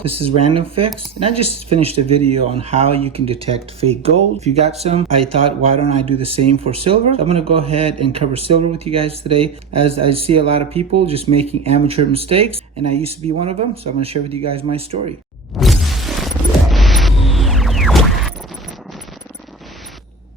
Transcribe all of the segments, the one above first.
world. This is Random Fix, and I just finished a video on how you can detect fake gold. If you got some, I thought, why don't I do the same for silver? So I'm gonna go ahead and cover silver with you guys today, as I see a lot of people just making amateur mistakes, and I used to be one of them. So I'm gonna share with you guys my story.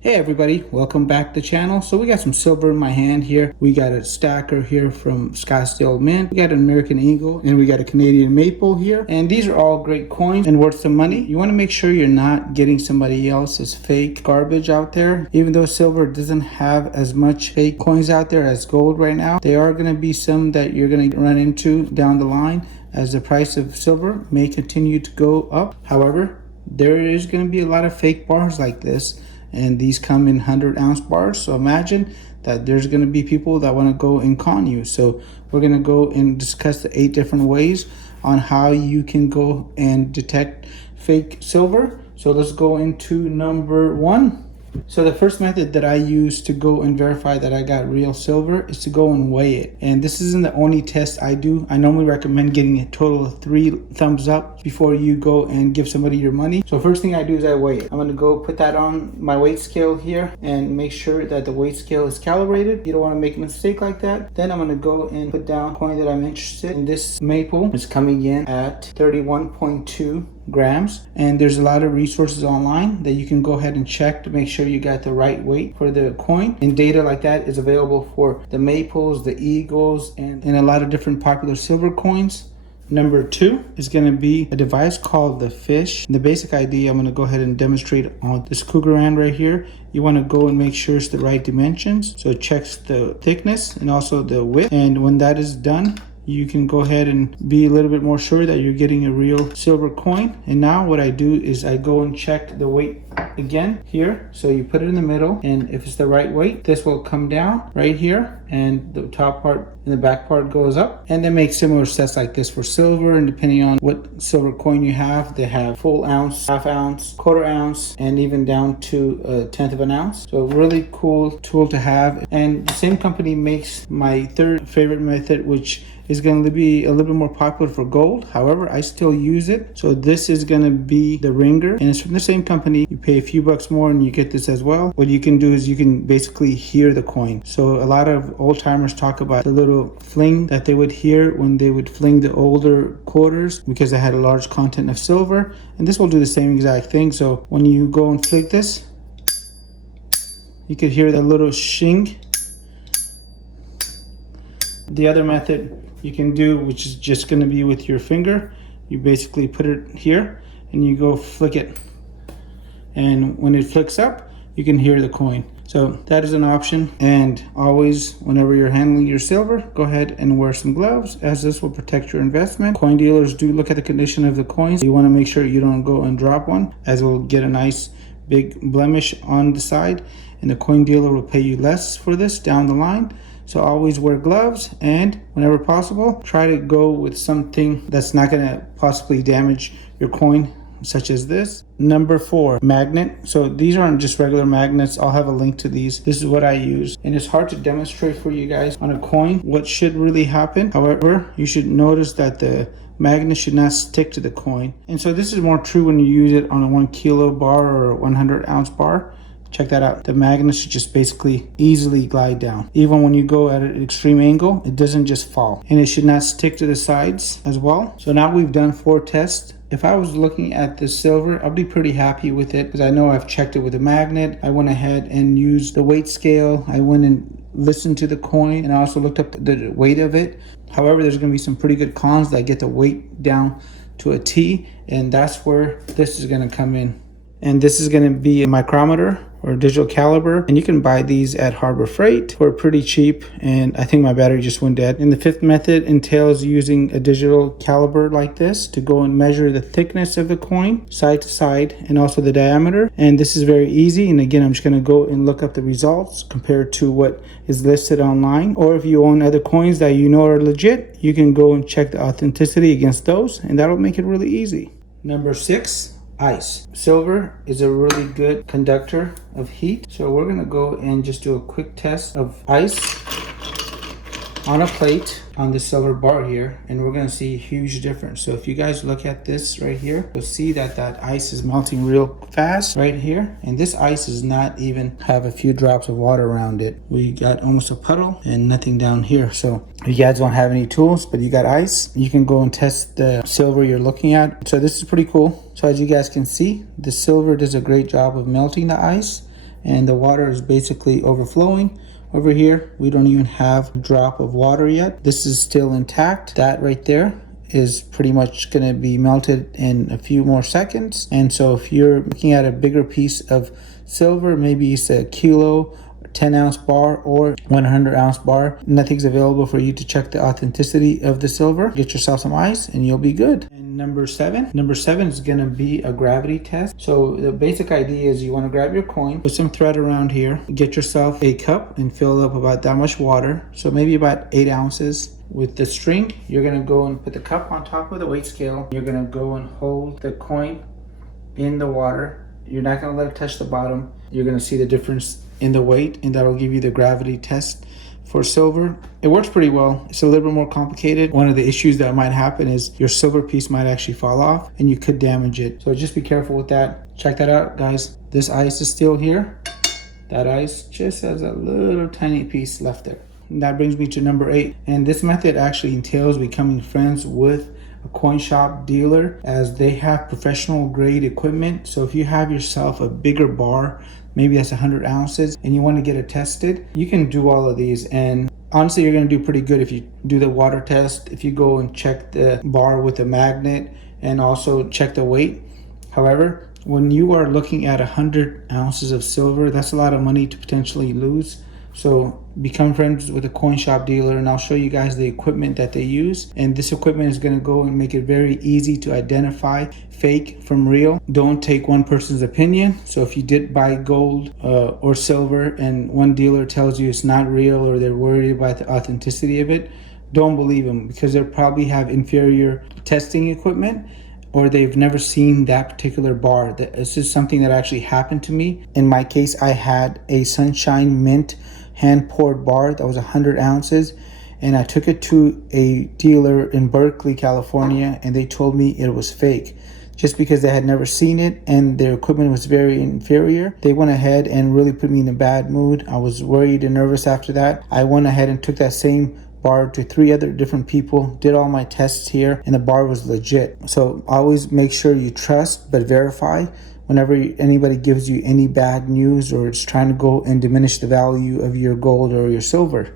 Hey everybody, welcome back to the channel. So we got some silver in my hand here. We got a stacker here from Scottsdale Mint. We got an American Eagle, and we got a Canadian Maple here. And these are all great coins and worth some money. You want to make sure you're not getting somebody else's fake garbage out there. Even though silver doesn't have as much fake coins out there as gold right now, there are going to be some that you're going to run into down the line as the price of silver may continue to go up. However, there is going to be a lot of fake bars like this, and these come in 100-ounce bars. So imagine that there's going to be people that want to go and con you. So we're going to go and discuss the 8 different ways on how you can go and detect fake silver. So let's go into number 1. So the first method that I use to go and verify that I got real silver is to go and weigh it. And this isn't the only test I do. I normally recommend getting a total of 3 thumbs up before you go and give somebody your money. So first thing I do is I weigh it. I'm going to go put that on my weight scale here and make sure that the weight scale is calibrated. You don't want to make a mistake like that. Then I'm going to go and put down a coin that I'm interested in. This maple is coming in at 31.2 grams, and there's a lot of resources online that you can go ahead and check to make sure you got the right weight for the coin, and data like that is available for the maples, the eagles, and a lot of different popular silver coins. Number 2 is going to be a device called the fish. And the basic idea, I'm going to go ahead and demonstrate on this cougar hand right here. You want to go and make sure it's the right dimensions, so it checks the thickness and also the width, and when that is done, you can go ahead and be a little bit more sure that you're getting a real silver coin. And now what I do is I go and check the weight again here. So you put it in the middle, and if it's the right weight, this will come down right here, and the top part and the back part goes up. And they make similar sets like this for silver, and depending on what silver coin you have, they have full ounce, half ounce, quarter ounce, and even down to 1/10 of an ounce. So really cool tool to have. And the same company makes my third favorite method, which is going to be a little bit more popular for gold. However, I still use it. So this is going to be the ringer, and it's from the same company. You pay a few bucks more and you get this as well. What you can do is you can basically hear the coin. So a lot of old timers talk about the little fling that they would hear when they would fling the older quarters, because they had a large content of silver. And this will do the same exact thing. So when you go and flick this, you could hear that little shing. The other method you can do, which is just going to be with your finger, you basically put it here and you go flick it, and when it flicks up, you can hear the coin. So that is an option. And always, whenever you're handling your silver, go ahead and wear some gloves, as this will protect your investment. Coin dealers do look at the condition of the coins. You want to make sure you don't go and drop one, as it will get a nice big blemish on the side, and the coin dealer will pay you less for this down the line. So always wear gloves, and whenever possible, try to go with something that's not going to possibly damage your coin, such as this. Number 4, magnet. So these aren't just regular magnets. I'll have a link to these. This is what I use, and it's hard to demonstrate for you guys on a coin what should really happen. However, you should notice that the magnet should not stick to the coin. And so this is more true when you use it on a 1 kilo bar or a 100-ounce bar. Check that out. The magnet should just basically easily glide down. Even when you go at an extreme angle, it doesn't just fall. And it should not stick to the sides as well. So now we've done 4 tests. If I was looking at the silver, I'll be pretty happy with it, because I know I've checked it with a magnet. I went ahead and used the weight scale. I went and listened to the coin, and I also looked up the weight of it. However, there's going to be some pretty good cons that get the weight down to a T, and that's where this is going to come in. And this is going to be a micrometer or digital caliber, and you can buy these at Harbor Freight for pretty cheap. And I think my battery just went dead. And the 5th method entails using a digital caliber like this to go and measure the thickness of the coin side to side, and also the diameter. And this is very easy. And again, I'm just going to go and look up the results compared to what is listed online. Or if you own other coins that you know are legit, you can go and check the authenticity against those, and that'll make it really easy. Number 6, ice. Silver is a really good conductor of heat, so we're going to go and just do a quick test of ice. on a plate on the silver bar here, and we're gonna see a huge difference. So if you guys look at this right here, you'll see that that ice is melting real fast right here, and this ice does not even have a few drops of water around it. We got almost a puddle and nothing down here. So if you guys don't have any tools but you got ice, you can go and test the silver you're looking at. So this is pretty cool. So as you guys can see, the silver does a great job of melting the ice, and the water is basically overflowing. Over here, we don't even have a drop of water yet. This is still intact. That right there is pretty much going to be melted in a few more seconds. And so if you're looking at a bigger piece of silver, maybe it's a kilo, 10-ounce bar, or 100-ounce bar, nothing's available for you to check the authenticity of the silver. Get yourself some ice and you'll be good. And number seven is going to be a gravity test. So the basic idea is you want to grab your coin, put some thread around here, get yourself a cup and fill up about that much water, so maybe about 8 ounces. With the string, you're going to go and put the cup on top of the weight scale. You're going to go and hold the coin in the water. You're not going to let it touch the bottom. You're going to see the difference in the weight, and that'll give you the gravity test for silver. It works pretty well. It's a little bit more complicated. One of the issues that might happen is your silver piece might actually fall off and you could damage it. So just be careful with that. Check that out, guys. This ice is still here. That ice just has a little tiny piece left there. And that brings me to number 8. And this method actually entails becoming friends with a coin shop dealer, as they have professional grade equipment. So if you have yourself a bigger bar, maybe that's 100 ounces, and you want to get it tested, you can do all of these. And honestly, you're going to do pretty good if you do the water test, if you go and check the bar with a magnet and also check the weight. However, when you are looking at 100 ounces of silver, that's a lot of money to potentially lose. So become friends with a coin shop dealer, and I'll show you guys the equipment that they use. And this equipment is going to go and make it very easy to identify fake from real. Don't take one person's opinion. So if you did buy gold or silver and one dealer tells you it's not real, or they're worried about the authenticity of it, don't believe them, because they probably have inferior testing equipment, or they've never seen that particular bar. This is something that actually happened to me. In my case, I had a Sunshine Mint hand poured bar that was 100 ounces, and I took it to a dealer in Berkeley, California, and they told me it was fake. Just because they had never seen it and their equipment was very inferior, they went ahead and really put me in a bad mood. I was worried and nervous after that. I went ahead and took that same bar to 3 other different people, did all my tests here, and the bar was legit. So always make sure you trust but verify whenever anybody gives you any bad news or is trying to go and diminish the value of your gold or your silver.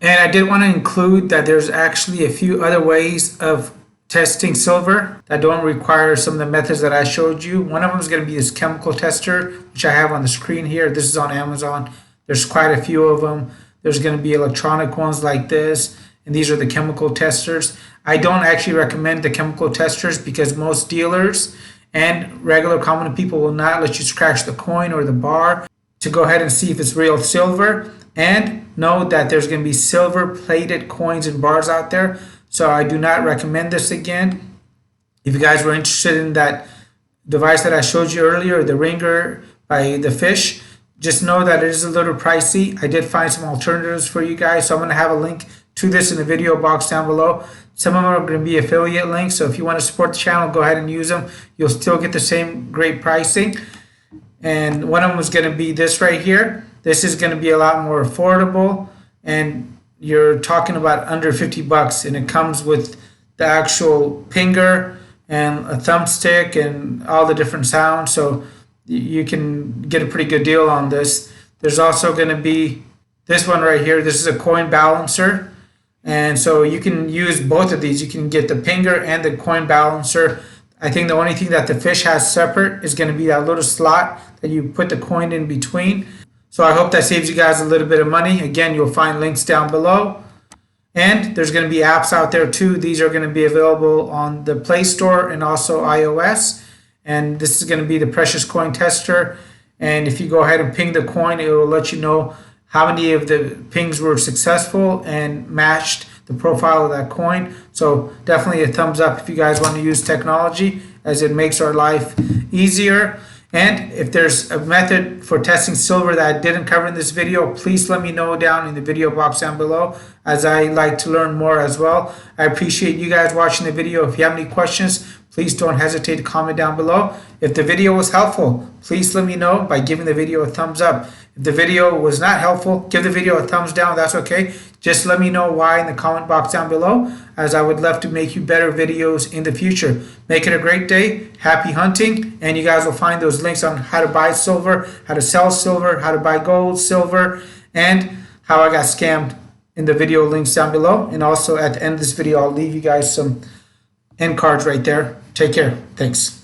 And I did want to include that there's actually a few other ways of testing silver that don't require some of the methods that I showed you. One of them is going to be this chemical tester, which I have on the screen here. This is on Amazon. There's quite a few of them. There's going to be electronic ones like this, and these are the chemical testers. I don't actually recommend the chemical testers because most dealers and regular common people will not let you scratch the coin or the bar to go ahead and see if it's real silver. And know that there's going to be silver plated coins and bars out there. So I do not recommend this again. If you guys were interested in that device that I showed you earlier, the ringer by the fish, just know that it is a little pricey. I did find some alternatives for you guys, so I'm going to have a link to this in the video box down below. Some of them are going to be affiliate links, so if you want to support the channel, go ahead and use them. You'll still get the same great pricing. And one of them is going to be this right here. This is going to be a lot more affordable, and you're talking about under 50 bucks, and it comes with the actual pinger and a thumbstick and all the different sounds, so you can get a pretty good deal on this. There's also going to be this one right here. This is a coin balancer, and so you can use both of these. You can get the pinger and the coin balancer. I think the only thing that the fish has separate is going to be that little slot that you put the coin in between. So I hope that saves you guys a little bit of money. Again, you'll find links down below. And there's going to be apps out there too. These are going to be available on the Play Store and also iOS. And this is going to be the Precious Coin Tester. And if you go ahead and ping the coin, it will let you know how many of the pings were successful and matched the profile of that coin. So definitely a thumbs up if you guys want to use technology, as it makes our life easier. And if there's a method for testing silver that I didn't cover in this video, please let me know down in the video box down below, as I like to learn more as well. I appreciate you guys watching the video. If you have any questions, please don't hesitate to comment down below. If the video was helpful, please let me know by giving the video a thumbs up. If the video was not helpful, give the video a thumbs down. That's okay. Just let me know why in the comment box down below, as I would love to make you better videos in the future. Make it a great day. Happy hunting. And you guys will find those links on how to buy silver, how to sell silver, how to buy gold, silver, and how I got scammed in the video links down below. And also at the end of this video, I'll leave you guys some end cards right there. Take care. Thanks.